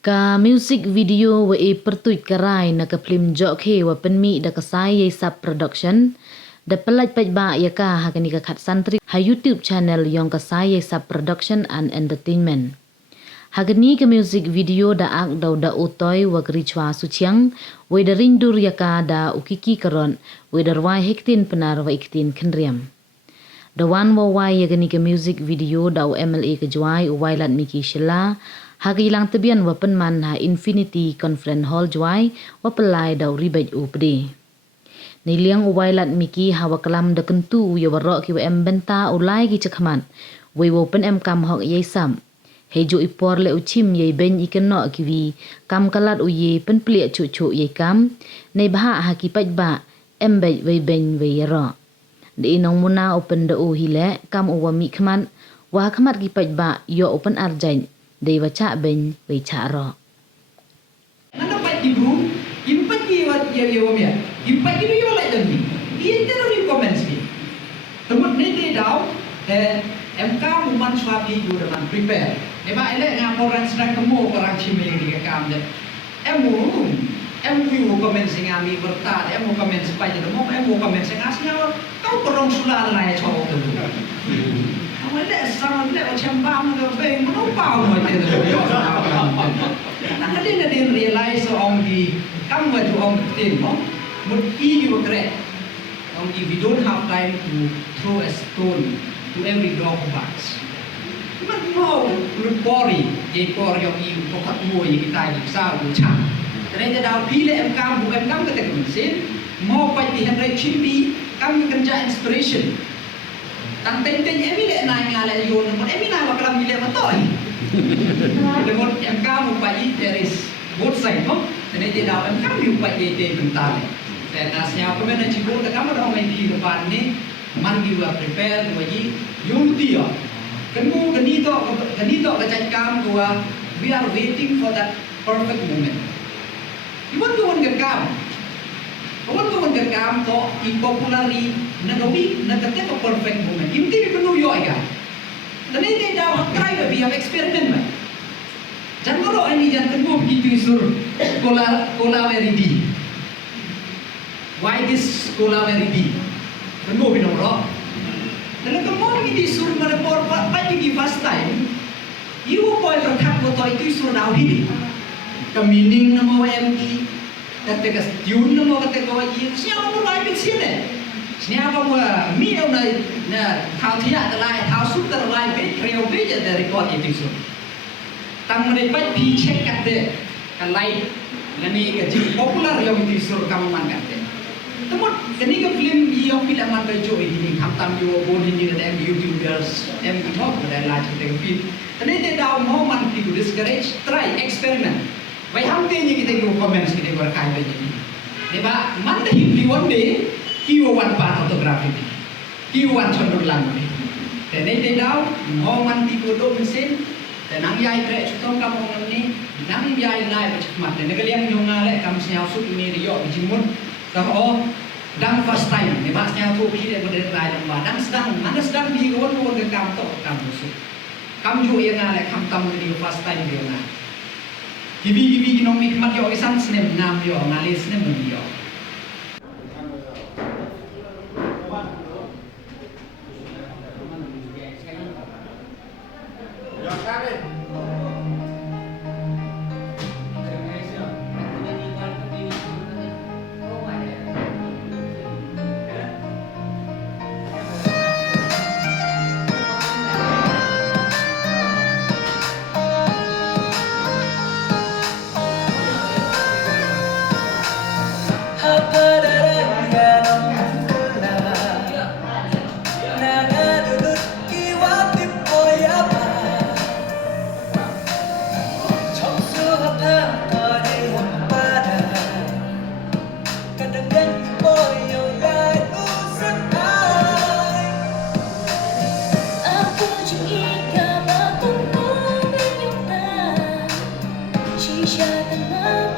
Ka music video wa pertuit karai na ka phlim Johkhe wa penmi da kasai ye sub production da pelaj paj ba ya ka hakani ka khat santri ha YouTube channel yang kasai ye sub production and entertainment. Hagani ka music video da ak da utoy wa krichwa suchiang wa da rindur ya ka da ukiki karon wa da wai hektin penar wa iktin kenriam. Da wan wa wai ya gani ka music video da MLA ka jwai wa wailat miki shila hagilang tebian wa penman ha Infinity Conference Hall jwai wa pelai da ribaj upde. Niliang wailat miki hawa kelam da kentu ya warok ki wa benta ulai ki cekhaman wa wo pen kam hok ye sam. Hejo ipor le uchim ye ben ikeno ki wi kam kalat u ye pen plia cucu ye kam nei bah ha ki paj ba embej we ben we ro. De inong muna open da u hile kam u wa mi khman wa khmat ki paj ba yo open arjain de wa cha ben we cha ro. Mana pat ibu, impat ki wat ye mia. Impat ki yo la dan ni. Dia terus comments ni. Temut ni dia daw MK muman swabi du dengan prepare. Eba ele ngam orang sedang kemo orang cime di kam de. Emu komen sing ami Wyrta, emu komen supaya demo, emu komen sing asnya kau perong sulah lai cowok tu. Kamu le sama le macam bam ke beng menopau macam tu. Nak ada realize orang di kamu tu orang tim, mud you regret. Orang di we don't have time to throw a stone to every dog box. Cuma mau lupori, jadi por yang iu pokat mu yang kita bisa ucap. Ternyata dah pilih bukan kata mesin, mau pai Henry Chimpi, kami kerja inspiration. Tang teng emi le naik ngala yon, mon emi nak bakalan milih matoi. Demon mu pai there is both side, no? Ternyata dah mu pai de bentar. Dan nasnya apa mana cibur tak kamu dah main di depan ni, mandi wa prepare waji yunti ya. Kenu kenito kacang gua, we are waiting for that perfect moment. Iwan tuan gergam to impopulari nagawi nagate to perfect moment. Imti penuh yo aga. Dan ini dah try we have experiment man. Jangan ro ini jangan tengok begitu sur kola very deep. Why this kola very deep? Tengok bino ro. Dan kalau ini sur mana por pagi di first time, you boy berkat foto itu sur dah hidup. Kamining na mo MD, kata ka tune na mo kata ko yi, siya mo lai bit sine. Siya mo mi na thao thia da lai, thao sup da lai bit reo bit da record itu so. Tang re pat pi check kate, ka lai lani ka ji popular yang itu so kamu man kate. Temut kini ka film yang filman ba jo ini ham tam yo bon ini da YouTubers, TikTok da lai kita film. Tadi dia dah mau man pi discourage, try experiment. Why ham dia ni kita go comments kita berkai begini. Neba mana hindi one day kiwa one part photography ni, kiwa one condor lang ni. Dan ini dah mau man tipu do mesin, dan ang yai kre cutong kamu ni, nang yai lai macam mana. Dan kalian nyonga le kamu senyau sup ini rio bijimun, dah dang first time. Neba senyau tu kita berdiri lai lama. Dang sedang di kawan ke kamu tu kamu sup. Kamu juga yang ngalek kamu tamu di first time dia ngalek. Gibi kinong mikmat yo isan snem ngam yo ngalis snem yo. Shisha the love